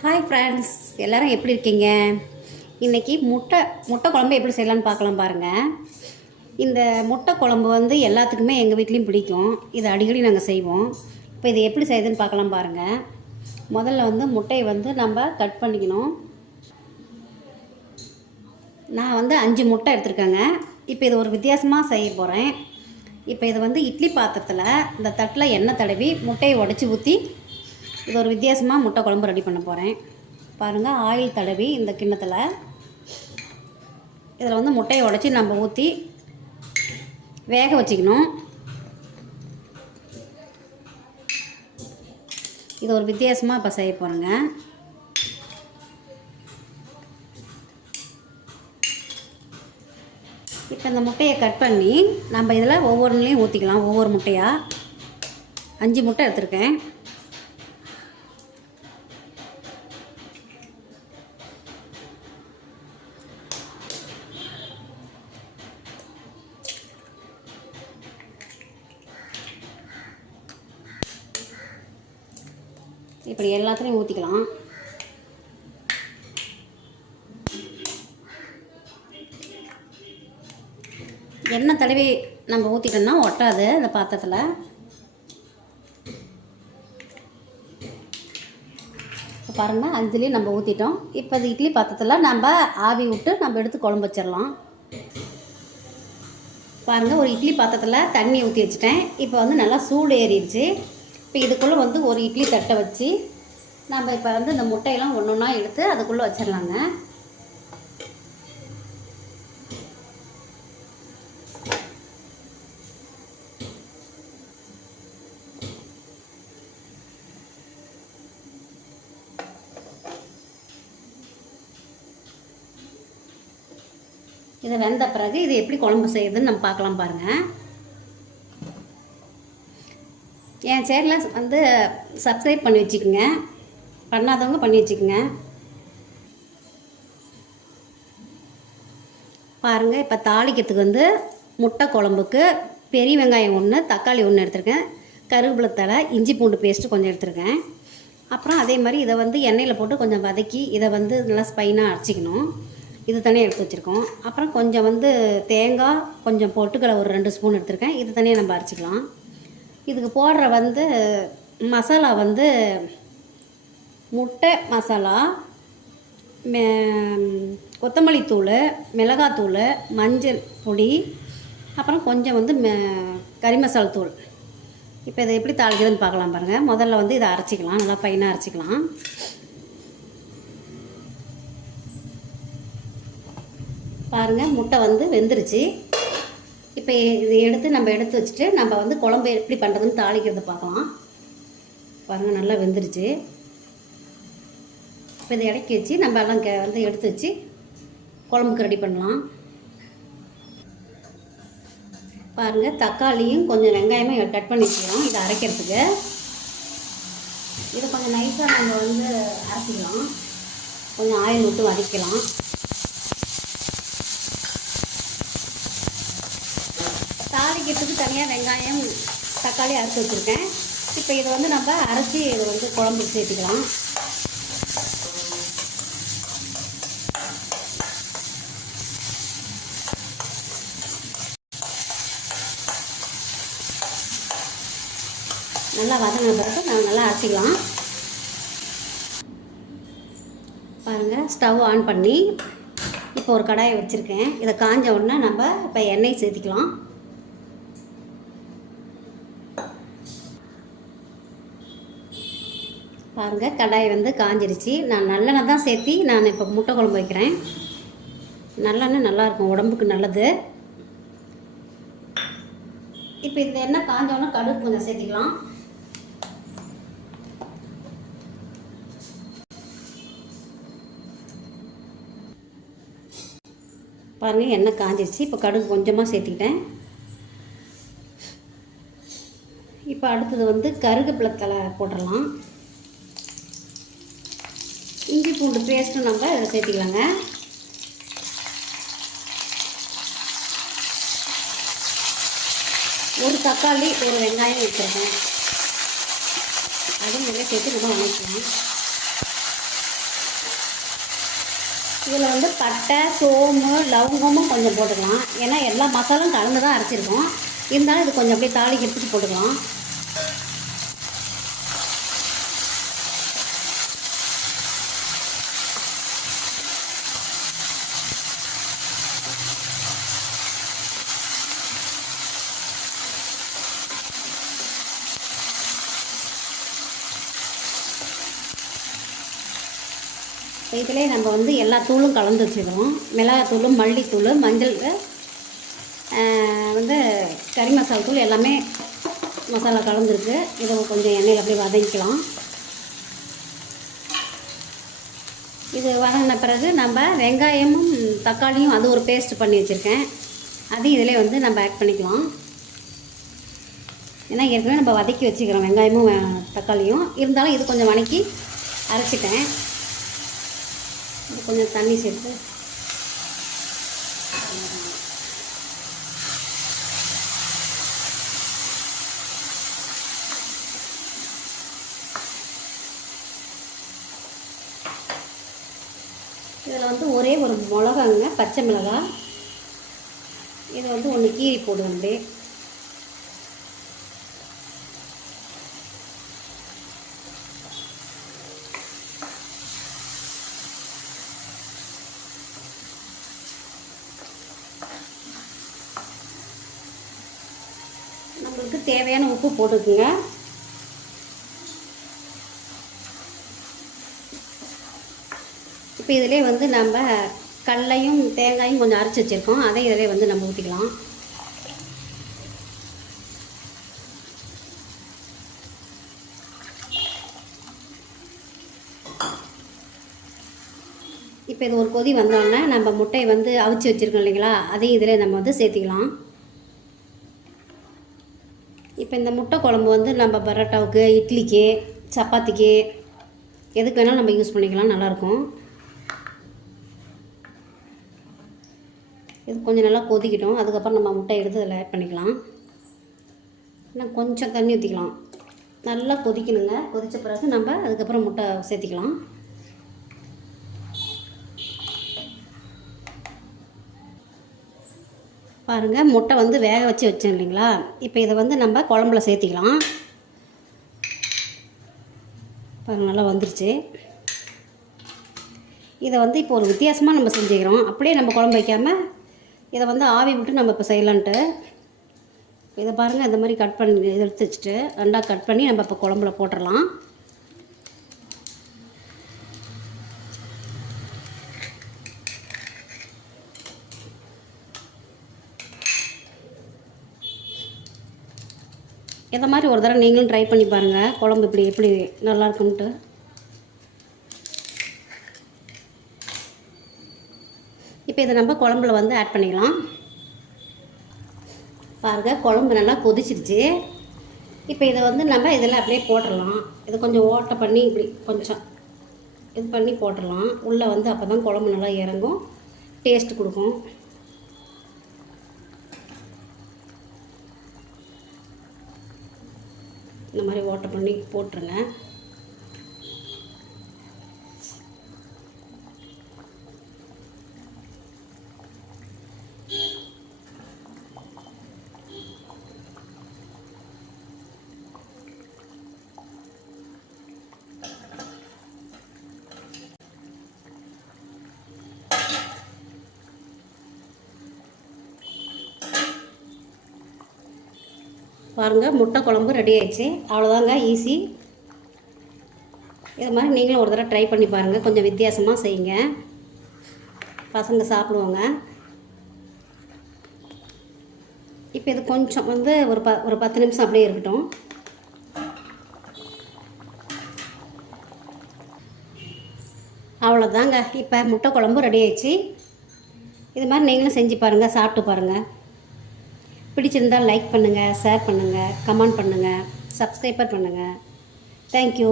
Hi friends, எல்லோரும் எப்படி இருக்கீங்க? இன்றைக்கி முட்டை குழம்பு எப்படி செய்யலான்னு பார்க்கலாம் பாருங்கள். இந்த முட்டை குழம்பு வந்து எல்லாத்துக்குமே எங்கள் வீட்லேயும் பிடிக்கும். இதை அடிக்கடி நாங்கள் செய்வோம். இப்போ இது எப்படி செய்யுதுன்னு பார்க்கலாம் பாருங்கள். முதல்ல வந்து முட்டையை வந்து நம்ம கட் பண்ணிக்கணும். நான் வந்து 5 முட்டை எடுத்துருக்கேங்க. இப்போ இது ஒரு வித்தியாசமாக செய்ய போகிறேன். இப்போ இது வந்து இட்லி பாத்திரத்தில் இந்த தட்டில் எண்ணெய் தடவி முட்டையை உடச்சி ஊற்றி இது ஒரு வித்தியாசமாக முட்டை குழம்பு ரெடி பண்ண போகிறேன். பாருங்கள், ஆயில் தடவி இந்த கிண்ணத்தில் இதில் வந்து முட்டையை உடச்சி நம்ம ஊற்றி வேக வச்சுக்கணும். இது ஒரு வித்தியாசமாக இப்போ செய்ய போகிறேங்க. இப்போ இந்த முட்டையை கட் பண்ணி நம்ம இதில் ஒவ்வொன்றுலேயும் ஊற்றிக்கலாம். ஒவ்வொரு முட்டையாக 5 முட்டை எடுத்துருக்கேன். இப்படி எல்லாத்துலேயும் ஊற்றிக்கலாம். எண்ணெய் தடவி நம்ம ஊற்றிட்டோம்னா ஒட்டாது இந்த பாத்திரத்தில். இப்போ பாருங்கள், 5லேயும் நம்ம ஊற்றிட்டோம். இப்போ அது இட்லி பாத்திரத்தில் நம்ம ஆவி விட்டு நம்ம எடுத்து குழம்பு வச்சிடலாம். பாருங்கள், ஒரு இட்லி பாத்திரத்தில் தண்ணி ஊற்றி வச்சுட்டேன். இப்போ வந்து நல்லா சூடு ஏறிடுச்சு. இப்போ இதுக்குள்ளே வந்து ஒரு இட்லி தட்டை வச்சு நம்ம இப்போ வந்து இந்த முட்டையெல்லாம் ஒன்று ஒன்றா எடுத்து அதுக்குள்ளே வச்சிடலாங்க. இதை வெந்த பிறகு இது எப்படி குழம்பு செய்யுதுன்னு நம்ம பார்க்கலாம் பாருங்கள். என் சேனலை வந்து சப்ஸ்கிரைப் பண்ணி வச்சுக்கோங்க. பண்ணாதவங்க பண்ணி வச்சுக்கோங்க. பாருங்கள், இப்போ தாளிக்கிறதுக்கு வந்து முட்டை குழம்புக்கு பெரிய வெங்காயம் 1, தக்காளி 1 எடுத்துருக்கேன். கருவேப்பிலை தழை, இஞ்சி பூண்டு பேஸ்ட்டு கொஞ்சம் எடுத்துருக்கேன். அப்புறம் அதே மாதிரி இதை வந்து எண்ணெயில் போட்டு கொஞ்சம் வதக்கி இதை வந்து நல்லா ஸ்பைனாக அரைச்சிக்கணும். இது தனியாக எடுத்து வச்சுருக்கோம். அப்புறம் கொஞ்சம் வந்து தேங்காய், கொஞ்சம் பொட்டுக்கடலை ஒரு 2 ஸ்பூன் எடுத்துருக்கேன். இது தனியாக நம்ம அரைச்சிக்கலாம். இதுக்கு போடுற வந்து மசாலா வந்து முட்டை மசாலா, கொத்தமல்லி தூள், மிளகாத்தூள், மஞ்சள் பொடி, அப்புறம் கொஞ்சம் வந்து கறி மசாலா தூள். இப்போ இதை எப்படி தாளிக்கிறதுன்னு பார்க்கலாம் பாருங்கள். முதல்ல வந்து இதை அரைச்சிக்கலாம், நல்லா ஃபைனாக அரைச்சிக்கலாம். பாருங்கள், முட்டை வந்து வெந்துருச்சு. இப்போ இதை எடுத்து வச்சுட்டு நம்ம வந்து குழம்பு எப்படி பண்ணுறதுன்னு தாளிக்கிறத பார்க்கலாம். பாருங்கள், நல்லா வெந்துருச்சு. இப்போ இதை இறக்கி வச்சு நம்ம எல்லாம் வந்து எடுத்து வச்சு குழம்புக்கு ரெடி பண்ணலாம். பாருங்கள், தக்காளியும் கொஞ்சம் வெங்காயமும் கட் பண்ணி வச்சுக்கலாம் இதை அரைக்கிறதுக்கு. இதை கொஞ்சம் நைஸாக நம்ம வந்து அரைச்சிக்கலாம். கொஞ்சம் ஆயில் விட்டு வதக்கலாம். தாளிக்கிறதுக்கு தனியாக வெங்காயம், தக்காளி அரைச்சி வச்சுருக்கேன். இப்போ இதை வந்து நம்ம அரைச்சி இதை வந்து குழம்புக்கு சேர்த்துக்கலாம். நல்லா வதங்கின பிறகு நம்ம நல்லா அரைச்சிக்கலாம். பாருங்கள், ஸ்டவ் ஆன் பண்ணி இப்போ ஒரு கடாயை வச்சுருக்கேன். இதை காஞ்ச உடனே நம்ம இப்போ எண்ணெய் சேர்த்திக்கலாம். பாருங்கள், கடாய் வந்து காஞ்சிருச்சு. நான் நல்லெண்ணெய் தான் சேர்த்தி நான் இப்போ முட்டை குழம்பு வைக்கிறேன். நல்லெண்ணெய் நல்லாயிருக்கும், உடம்புக்கு நல்லது. இப்போ இந்த எண்ணெய் காஞ்சோன்னா கடுகு கொஞ்சம் சேர்த்திக்கலாம். பாருங்கள், எண்ணெய் காஞ்சிருச்சு. இப்போ கடுகு கொஞ்சமாக சேர்த்துக்கிட்டேன். இப்போ அடுத்தது வந்து கருவேப்பிலை தழை போட்டுடலாம். இஞ்சி பூண்டு பேஸ்ட்டும் நம்ம இதில் சேர்த்திக்கலாங்க. ஒரு தக்காளி, ஒரு வெங்காயம் வச்சுருக்கேன். அதுவும் நல்லா சேர்த்து நம்ம வதக்கலாம். இதில் வந்து பட்டை, சோம்பு, லவங்கமும் கொஞ்சம் போட்டுக்கலாம். ஏன்னா எல்லா மசாலும் கலந்து தான் அரைச்சிருக்கோம். இருந்தாலும் இது கொஞ்சம் அப்படியே தாளிக்கிறதுக்கு போட்டுக்கலாம். இதிலே நம்ம வந்து எல்லா தூளும் கலந்து வச்சுக்கிறோம். மிளகாத்தூள், மல்லித்தூள், மஞ்சள், வந்து கறி மசாலா தூள் எல்லாமே மசாலா கலந்துருக்கு. இதை கொஞ்சம் எண்ணெயில் அப்படியே வதக்கிக்கலாம். இது வதங்கின பிறகு நம்ம வெங்காயமும் தக்காளியும் அது ஒரு பேஸ்ட் பண்ணி வச்சுருக்கேன். அதையும் இதிலே வந்து நம்ம ஆட் பண்ணிக்கலாம். ஏன்னா ஏற்கனவே நம்ம வதக்கி வச்சுக்கிறோம் வெங்காயமும் தக்காளியும். இருந்தாலும் இது கொஞ்சம் வதக்கி அரைச்சிட்டேன். இது கொஞ்சம் தண்ணி சேர்த்து இதில் வந்து ஒரே ஒரு மிளகாங்க, பச்சை மிளகாய். இது வந்து ஒன்று கீரி போடுவோம். நம்மளுக்கு தேவையான உப்பு போட்டுக்குங்க. இப்போ இதிலே வந்து நம்ம கடலையும் தேங்காயும் கொஞ்சம் அரைச்சி வச்சுருக்கோம். அதையும் இதிலே வந்து நம்ம ஊற்றிக்கலாம். இப்போ இது ஒரு கொதி வந்தோடனே நம்ம முட்டையை வந்து அவிச்சு வச்சுருக்கோம் இல்லைங்களா, அதையும் இதில் நம்ம வந்து சேர்த்திக்கலாம். இப்போ இந்த முட்டை குழம்பு வந்து நம்ம பரோட்டாவுக்கு, இட்லிக்கு, சப்பாத்திக்கு எதுக்கு வேணாலும் நம்ம யூஸ் பண்ணிக்கலாம். நல்லாயிருக்கும். இது கொஞ்சம் நல்லா கொதிக்கிட்டோம். அதுக்கப்புறம் நம்ம முட்டை எடுத்து அதில் ஆட் பண்ணிக்கலாம். இன்னும் கொஞ்சம் தண்ணி ஊற்றிக்கலாம். நல்லா கொதிக்கணுங்க. கொதித்த பிறகு நம்ம அதுக்கப்புறம் முட்டை சேர்த்திக்கலாம். பாருங்கள், முட்டை வந்து வேக வச்சு வச்சேன் இல்லைங்களா. இப்போ இதை வந்து நம்ம குழம்புல சேர்த்திக்கலாம். பாருங்கள், நல்லா வந்துருச்சு. இதை வந்து இப்போ ஒரு வித்தியாசமாக நம்ம செஞ்சுக்கிறோம். அப்படியே நம்ம குழம்பு வைக்காமல் இதை வந்து ஆவி விட்டு நம்ம இப்போ செய்யலான்ட்டு. இதை பாருங்கள், இந்த மாதிரி கட் பண்ணி எடுத்து வச்சுட்டு ரெண்டாக கட் பண்ணி நம்ம இப்போ குழம்புல போட்டுடலாம். இதை மாதிரி ஒரு தடவை நீங்களும் ட்ரை பண்ணி பாருங்கள். குழம்பு இப்படி எப்படி நல்லாயிருக்குன்ட்டு. இப்போ இதை நம்ம குழம்புல வந்து ஆட் பண்ணிக்கலாம். பாருங்கள், குழம்பு நல்லா கொதிச்சிருச்சு. இப்போ இதை வந்து நம்ம இதில் அப்படியே போட்டுடலாம். இதை கொஞ்சம் ஓட்டை பண்ணி இப்படி கொஞ்சம் இது பண்ணி போட்டுடலாம். உள்ளே வந்து அப்போ தான் குழம்பு நல்லா இறங்கும், டேஸ்ட் கொடுக்கும். இந்த மாதிரி ஓட்டை பண்ணி போட்டுருங்க. பாருங்கள், முட்டை குழம்பு ரெடி ஆயிடுச்சு. அவ்வளோதாங்க, ஈஸி. இது மாதிரி நீங்களும் ஒரு தடவை ட்ரை பண்ணி பாருங்கள். கொஞ்சம் வித்தியாசமாக செய்யுங்க, பசங்க சாப்பிடுவாங்க. இப்போ இது கொஞ்சம் வந்து ஒரு 10 நிமிஷம் அப்படியே இருக்கட்டும். அவ்வளோதாங்க, இப்போ முட்டை குழம்பு ரெடி ஆயிடுச்சு. இது மாதிரி நீங்களும் செஞ்சு பாருங்கள், சாப்பிட்டு பாருங்கள். பிடிச்சிருந்தால் லைக் பண்ணுங்கள், ஷேர் பண்ணுங்கள், கமெண்ட் பண்ணுங்கள், சப்ஸ்கிரைபர் பண்ணுங்கள். தேங்க்யூ.